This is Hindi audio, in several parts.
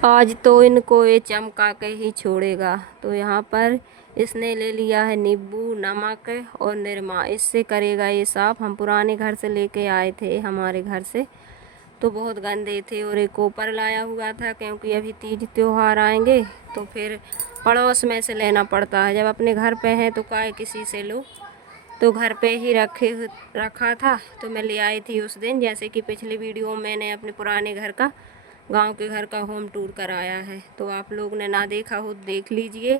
आज तो इनको ये चमका के ही छोड़ेगा। तो यहाँ पर इसने ले लिया है नींबू, नमक और निरमा, इससे करेगा ये साफ। हम पुराने घर से लेके आए थे, हमारे घर से तो बहुत गंदे थे और एक ऊपर लाया हुआ था, क्योंकि अभी तीज त्योहार आएंगे तो फिर पड़ोस में से लेना पड़ता है। जब अपने घर पे हैं तो काहे किसी से लो, तो घर पे ही रखा था तो मैं ले आई थी उस दिन। जैसे कि पिछली वीडियो में मैंने अपने पुराने घर का, गांव के घर का होम टूर कराया है, तो आप लोग ने ना देखा हो देख लीजिए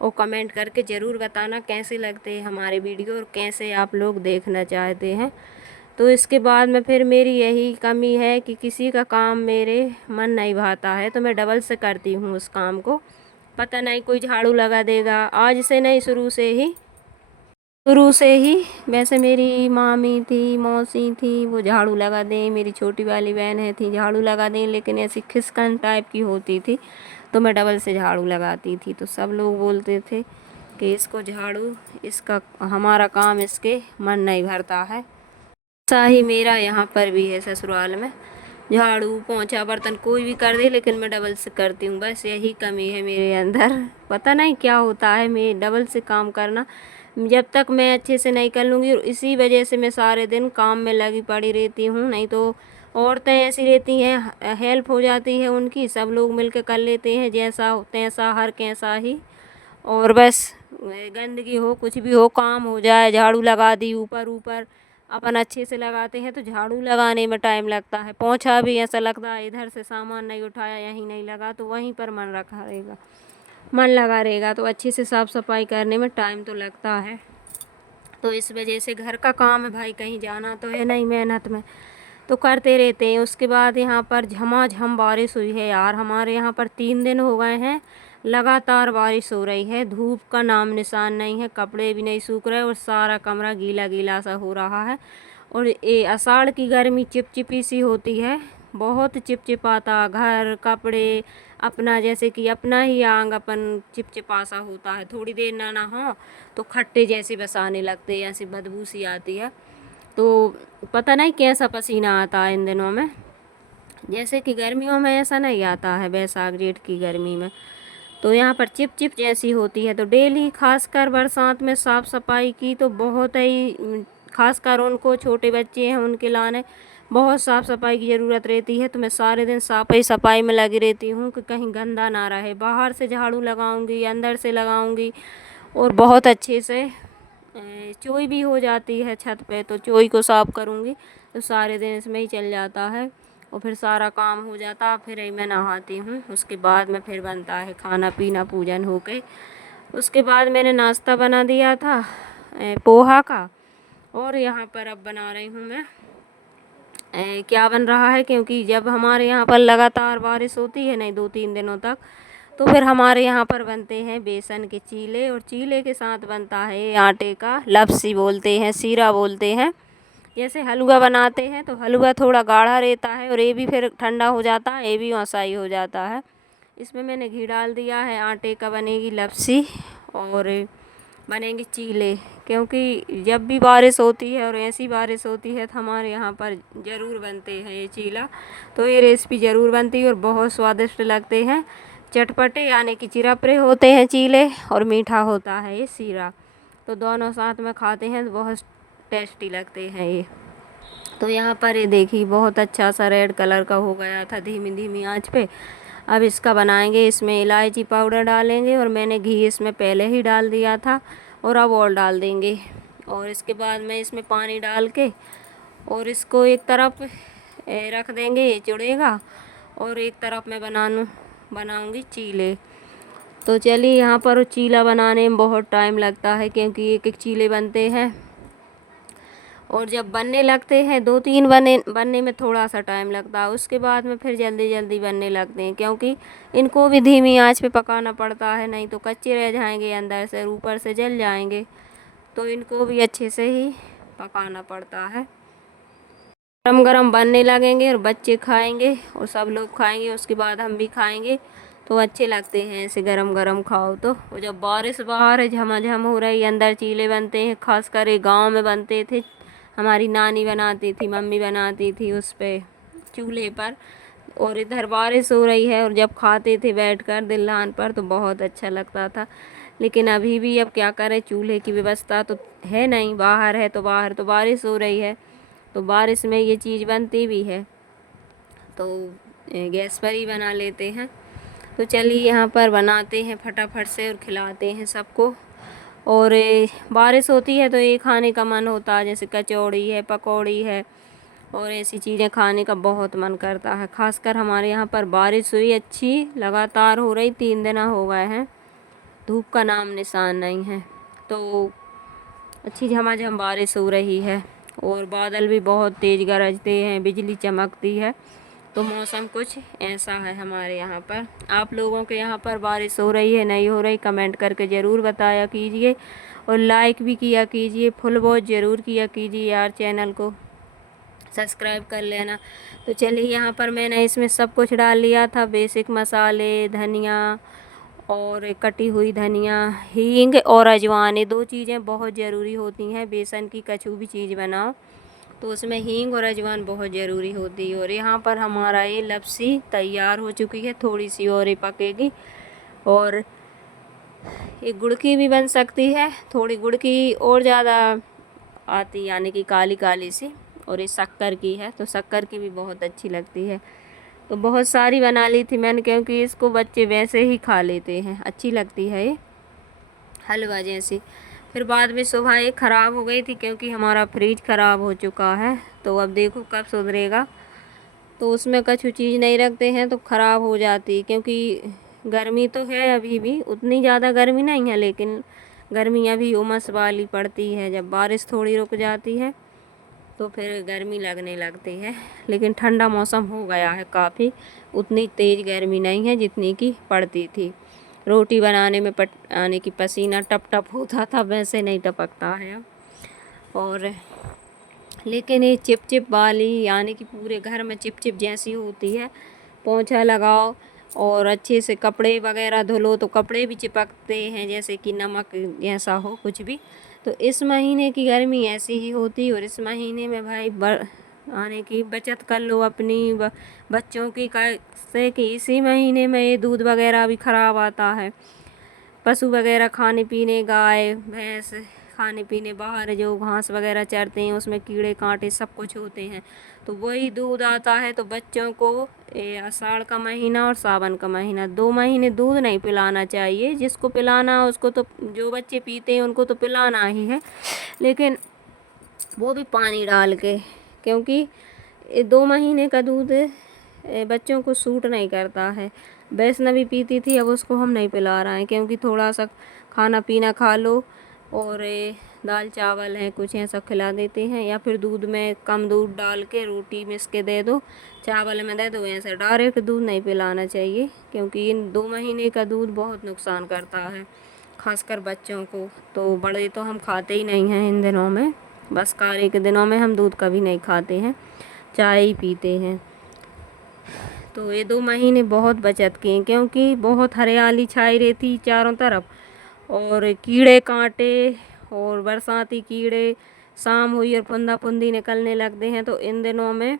और कमेंट करके ज़रूर बताना कैसे लगते हैं हमारे वीडियो और कैसे आप लोग देखना चाहते हैं। तो इसके बाद में फिर मेरी यही कमी है कि किसी का काम मेरे मन नहीं भाता है, तो मैं डबल से करती हूँ उस काम को। पता नहीं कोई झाड़ू लगा देगा, आज से नहीं शुरू से ही वैसे मेरी मामी थी, मौसी थी, वो झाड़ू लगा दें, मेरी छोटी वाली बहन है थी झाड़ू लगा दें, लेकिन ऐसी खिसकन टाइप की होती थी तो मैं डबल से झाड़ू लगाती थी। तो सब लोग बोलते थे कि इसको झाड़ू, इसका हमारा काम इसके मन नहीं भरता है। ऐसा ही मेरा यहाँ पर भी है ससुराल में, झाड़ू पोंछा बर्तन कोई भी कर दे लेकिन मैं डबल से करती हूँ। बस यही कमी है मेरे अंदर, पता नहीं क्या होता है, मैं डबल से काम करना जब तक मैं अच्छे से नहीं कर लूँगी, और इसी वजह से मैं सारे दिन काम में लगी पड़ी रहती हूँ। नहीं तो औरतें ऐसी रहती हैं, हेल्प हो जाती है उनकी, सब लोग मिलकर कर लेते हैं, जैसा तैसा हर कैसा ही। और बस गंदगी हो कुछ भी हो, काम हो जाए, झाड़ू लगा दी ऊपर ऊपर, अपन अच्छे से लगाते हैं तो झाड़ू लगाने में टाइम लगता है। पोंछा भी ऐसा लगता है इधर से सामान नहीं उठाया, यहीं नहीं लगा तो वहीं पर मन लगा रहेगा, तो अच्छे से साफ़ सफाई करने में टाइम तो लगता है। तो इस वजह से घर का काम है भाई, कहीं जाना तो है नहीं मेहनत में, तो करते रहते हैं। उसके बाद यहाँ पर झमाझम बारिश हुई है यार, हमारे यहाँ पर 3 दिन हो गए हैं लगातार बारिश हो रही है, धूप का नाम निशान नहीं है, कपड़े भी नहीं सूख रहे और सारा कमरा गीला गीला सा हो रहा है। और ये आषाढ़ की गर्मी चिपचिपी सी होती है, बहुत चिपचिपाता घर कपड़े, अपना जैसे कि अपना ही आंग अपन चिपचिपा सा होता है। थोड़ी देर ना नहाओ तो खट्टे जैसे बस आने लगते हैं, ऐसी बदबू सी आती है। तो पता नहीं कैसा पसीना आता है इन दिनों में, जैसे कि गर्मियों में ऐसा नहीं आता है, बैसाख जेठ की गर्मी में। तो यहाँ पर चिप चिप जैसी होती है। तो डेली खासकर बरसात में साफ़ सफाई की तो बहुत ही, खासकर उनको छोटे बच्चे हैं उनके लाने बहुत साफ़ सफाई की ज़रूरत रहती है। तो मैं सारे दिन साफ़ सफाई में लगी रहती हूँ कि कहीं गंदा ना रहे। बाहर से झाड़ू लगाऊंगी, अंदर से लगाऊंगी, और बहुत अच्छे से चोई भी हो जाती है छत पे, तो चोई को साफ़ करूँगी तो सारे दिन इसमें ही चल जाता है और फिर सारा काम हो जाता। फिर ही मैं नहाती हूँ, उसके बाद में फिर बनता है खाना पीना, पूजन हो के। उसके बाद मैंने नाश्ता बना दिया था पोहा का, और यहाँ पर अब बना रही हूँ मैं क्या बन रहा है, क्योंकि जब हमारे यहाँ पर लगातार बारिश होती है नहीं 2-3 दिनों तक, तो फिर हमारे यहाँ पर बनते हैं बेसन के चीले, और चीले के साथ बनता है आटे का लपसी बोलते हैं, सीरा बोलते हैं। जैसे हलवा बनाते हैं तो हलवा थोड़ा गाढ़ा रहता है और ये भी फिर ठंडा हो जाता है, ये भी वसाई हो जाता है। इसमें मैंने घी डाल दिया है, आटे का बनेगी लपसी और बनेंगे चीले। क्योंकि जब भी बारिश होती है और ऐसी बारिश होती है तो हमारे यहाँ पर ज़रूर बनते हैं ये चीला, तो ये रेसिपी ज़रूर बनती है और बहुत स्वादिष्ट लगते हैं। चटपटे यानी कि चिरपरे होते हैं चीले, और मीठा होता है ये सीरा, तो दोनों साथ में खाते हैं तो बहुत टेस्टी लगते हैं ये। तो यहाँ पर ये देखिए बहुत अच्छा सा रेड कलर का हो गया था धीमी धीमी आंच पे। अब इसका बनाएंगे, इसमें इलायची पाउडर डालेंगे और मैंने घी इसमें पहले ही डाल दिया था, और अब और डाल देंगे। और इसके बाद में इसमें पानी डाल के और इसको एक तरफ रख देंगे, ये चुड़ेगा, और एक तरफ मैं बनाऊंगी चीले। तो चलिए, यहाँ पर चीला बनाने में बहुत टाइम लगता है क्योंकि एक एक चीले बनते हैं, और जब बनने लगते हैं 2-3 बनने में थोड़ा सा टाइम लगता है, उसके बाद में फिर जल्दी जल्दी बनने लगते हैं, क्योंकि इनको भी धीमी आंच पे पकाना पड़ता है, नहीं तो कच्चे रह जाएंगे, अंदर से ऊपर से जल जाएंगे। तो इनको भी अच्छे से ही पकाना पड़ता है। गरम गरम बनने लगेंगे और बच्चे खाएंगे और सब लोग खाएंगे, उसके बाद हम भी खाएंगे, तो अच्छे लगते हैं ऐसे गरम गरम खाओ तो। और जब बारिश बाहर है झमाझम हो रही, अंदर चीले बनते हैं, खासकर ये गाँव में बनते थे, हमारी नानी बनाती थी, मम्मी बनाती थी उस पे चूल्हे पर, और इधर बारिश हो रही है और जब खाते थे बैठकर दिल्लान पर तो बहुत अच्छा लगता था। लेकिन अभी भी अब क्या करें, चूल्हे की व्यवस्था तो है नहीं, बाहर है तो बाहर तो बारिश हो रही है, तो बारिश में ये चीज़ बनती भी है तो गैस पर ही बना लेते हैं। तो चलिए यहाँ पर बनाते हैं फटाफट से और खिलाते हैं सबको। और बारिश होती है तो ये खाने का मन होता है, जैसे कचौड़ी है, पकौड़ी है और ऐसी चीज़ें खाने का बहुत मन करता है। खासकर हमारे यहाँ पर बारिश हुई अच्छी, लगातार हो रही, 3 दिन हो गए हैं, धूप का नाम निशान नहीं है। तो अच्छी झमाझम बारिश हो रही है और बादल भी बहुत तेज़ गरजते हैं, बिजली चमकती है। तो मौसम कुछ ऐसा है हमारे यहाँ पर। आप लोगों के यहाँ पर बारिश हो रही है नहीं हो रही, कमेंट करके ज़रूर बताया कीजिए और लाइक भी किया कीजिए, फुल वॉच ज़रूर किया कीजिए यार, चैनल को सब्सक्राइब कर लेना। तो चलिए यहाँ पर मैंने इसमें सब कुछ डाल लिया था, बेसिक मसाले, धनिया और कटी हुई धनिया, हींग और अजवाइन, ये 2 चीज़ें बहुत ज़रूरी होती हैं। बेसन की कछु भी चीज़ बनाओ तो उसमें हींग और अजवाइन बहुत ज़रूरी होती है। और यहाँ पर हमारा ये लपसी तैयार हो चुकी है, थोड़ी सी और ही पकेगी। और एक गुड़ की भी बन सकती है, थोड़ी गुड़ की और ज़्यादा आती, यानी कि काली काली सी। और ये शक्कर की है तो शक्कर की भी बहुत अच्छी लगती है। तो बहुत सारी बना ली थी मैंने, क्योंकि इसको बच्चे वैसे ही खा लेते हैं, अच्छी लगती है ये हलवा जैसी। फिर बाद में सुबह ये ख़राब हो गई थी क्योंकि हमारा फ्रिज ख़राब हो चुका है। तो अब देखो कब सुधरेगा। तो उसमें कछु चीज़ नहीं रखते हैं तो ख़राब हो जाती, क्योंकि गर्मी तो है अभी भी, उतनी ज़्यादा गर्मी नहीं है, लेकिन गर्मी अभी उमस वाली पड़ती है। जब बारिश थोड़ी रुक जाती है तो फिर गर्मी लगने लगती है। लेकिन ठंडा मौसम हो गया है काफ़ी, उतनी तेज़ गर्मी नहीं है जितनी की पड़ती थी। रोटी बनाने में यानी कि पसीना टप टप होता था, वैसे नहीं टपकता है अब। और लेकिन ये चिपचिप वाली, यानी कि पूरे घर में चिपचिप जैसी होती है, पोंछा लगाओ और अच्छे से कपड़े वगैरह धुलो तो कपड़े भी चिपकते हैं, जैसे कि नमक जैसा हो कुछ भी। तो इस महीने की गर्मी ऐसी ही होती। और इस महीने में भाई यानी कि बचत कर लो अपनी बच्चों की, कैसे कि इसी महीने में ये दूध वगैरह भी ख़राब आता है। पशु वगैरह खाने पीने, गाय भैंस खाने पीने बाहर जो घास वगैरह चरते हैं उसमें कीड़े कांटे सब कुछ होते हैं, तो वही दूध आता है। तो बच्चों को आषाढ़ का महीना और सावन का महीना 2 महीने दूध नहीं पिलाना चाहिए। जिसको पिलाना है उसको तो, जो बच्चे पीते हैं उनको तो पिलाना ही है, लेकिन वो भी पानी डाल के, क्योंकि 2 महीने का दूध बच्चों को सूट नहीं करता है। वैष्णवी पीती थी, अब उसको हम नहीं पिला रहे हैं, क्योंकि थोड़ा सा खाना पीना खा लो और दाल चावल है कुछ ऐसा खिला देते हैं, या फिर दूध में कम दूध डाल के रोटी मिस के दे दो, चावल में दे दो, ऐसे डायरेक्ट दूध नहीं पिलाना चाहिए, क्योंकि इन 2 महीने का दूध बहुत नुकसान करता है, खासकर बच्चों को। तो बड़े तो हम खाते ही नहीं हैं इन दिनों में, बस कार्य के दिनों में हम दूध कभी नहीं खाते हैं, चाय ही पीते हैं। तो ये 2 महीने बहुत बचत किए, क्योंकि बहुत हरियाली छाई रहती चारों तरफ, और कीड़े कांटे और बरसाती कीड़े शाम हुई और फुंदा फुंदी निकलने लगते हैं। तो इन दिनों में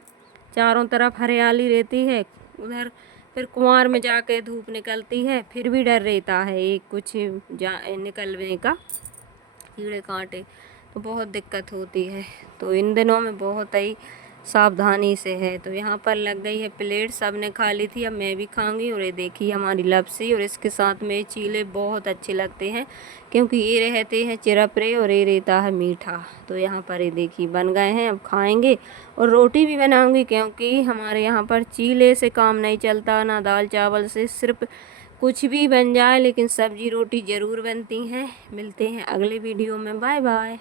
चारों तरफ हरियाली रहती है, उधर फिर कुंवार में जाके धूप निकलती है, फिर भी डर रहता है एक कुछ निकलने का, कीड़े कांटे, तो बहुत दिक्कत होती है। तो इन दिनों में बहुत ही सावधानी से है। तो यहाँ पर लग गई है प्लेट, सब ने खा ली थी, अब मैं भी खाऊंगी। और ये देखिए हमारी लपसी, और इसके साथ में चीले बहुत अच्छे लगते हैं, क्योंकि ये रहते हैं चिरपरे और ये रहता है मीठा। तो यहाँ पर ये देखिए बन गए हैं, अब खाएंगे। और रोटी भी बनाऊंगी, क्योंकि हमारे यहाँ पर चीले से काम नहीं चलता, ना दाल चावल से, सिर्फ कुछ भी बन जाए लेकिन सब्जी रोटी ज़रूर बनती हैं। मिलते हैं अगले वीडियो में, बाय बाय।